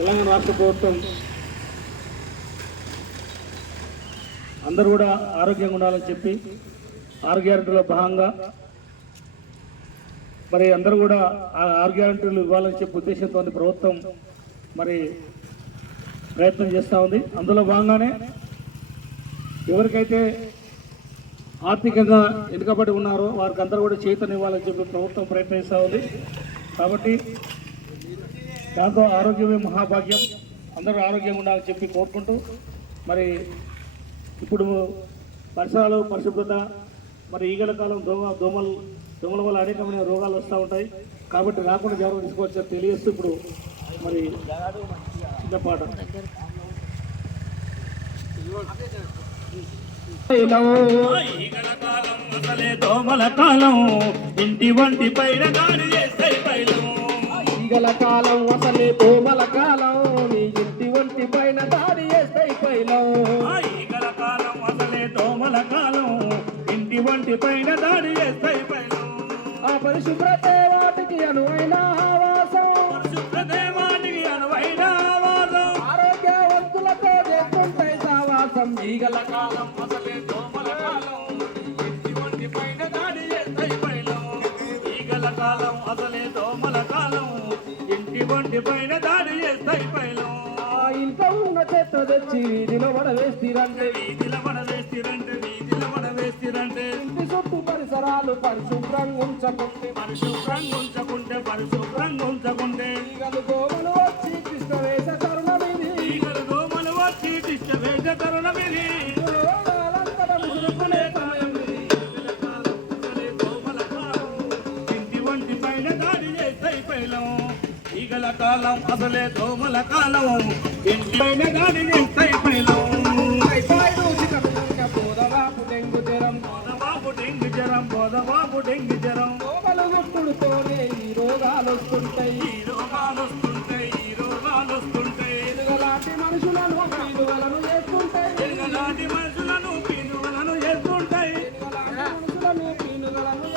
తెలంగాణ రాష్ట్ర ప్రభుత్వం అందరూ కూడా ఆరోగ్యంగా ఉండాలని చెప్పి 6 గ్యారెంటీలో భాగంగా మరి అందరూ కూడా ఆ 6 గ్యారెంటీలు ఇవ్వాలని చెప్పి ఉద్దేశంతో ప్రభుత్వం మరి ప్రయత్నం చేస్తూ ఉంది. అందులో భాగంగానే ఎవరికైతే ఆర్థికంగా వెనుకబడి ఉన్నారో వారికి అందరూ కూడా చేతన ఇవ్వాలని చెప్పి ప్రభుత్వం ప్రయత్నిస్తూ ఉంది. కాబట్టి దాంతో ఆరోగ్యమే మహాభాగ్యం, అందరూ ఆరోగ్యంగా ఉండాలని చెప్పి కోరుకుంటూ మరి ఇప్పుడు పరిసరాలు పరిశుభ్రత మరి ఈగల కాలం దోమల వల్ల అనేకమైన రోగాలు వస్తూ ఉంటాయి. కాబట్టి రాకుండా జాగ్రత్త తీసుకోవచ్చని తెలియజేస్తూ ఇప్పుడు మరి చిన్న పాట దోమల కాలం ఇంటి వంటి పైన దాడి చేస్తాయి పైలం. ఈగల కాలం అసలే దోమల కాలం నీ ఇంటి వంటి పైన దాడి చేస్తాయి పైలం. ఈగల కాలం అసలే దోమల కాలం ఇంటి వంటి పైన దాడి చేస్తాయి పైలం. ఆ పరిశుభ్రతే వాటికి అనువైన ఆవాసం, పరిశుభ్రతే వాటికి అనువైన ఆవాసం, ఆరోగ్యవంతులతో చేస్తుంటాయి సావాసం. ఈగల కాలం అసలే దోమల కాలం ఇంటి వంటి పైన దాడి చేస్తాయి పైలం. ఈగల కాలం అసలే దోమల కాలం ఇంటి వంటి పైన దాడి చేస్తాయి పైలం. ఇంట్లో ఉన్న చెత్త తెచ్చి వీధిలో పడవేస్తారంటే వీధిలో పడవేస్తారంటే వీధిలో పడవేస్తారంటే ఇంటి చుట్టూ పరిసరాలు పరిశుభ్రంగా ఉంచకుంటే పరిశుభ్రంగా ఉంచకుంటే పరిశుభ్రంగా ఉంచకుంటే ఈగలు దోమలు వచ్చి కృష్ణ వేస తరుణమిది. ఈగలు దోమలు వచ్చి కృష్ణ వేస తరుణమిది. ముసురుకునే సమయం ఇది. దోమల కాలం ఇంటి వంటి పైన దాడి చేస్తాయి పైలం. ఈగల కాలం అసలే దోమల కాలం ఇంటి పైన దాడి చేస్తాయి పైలం. బోధవాపు డెంగు జ్వరం బోధవాపు డెంగు జ్వరం బోధవాపు డెంగు జ్వరం. దోమలు గుట్టుడుతోనే ఈ రోగాలు వస్తుంటాయి. ఈ రోగాలు వస్తుంటాయి ఈ రోగాలు వస్తుంటాయి. ఎలుగలాంటి మనుషులను పీనుగలను చేస్తుంటాయి. ఎలుగలాంటి మనుషులను పీనుగలను చేస్తుంటాయి. మనుషులను పీనుగలను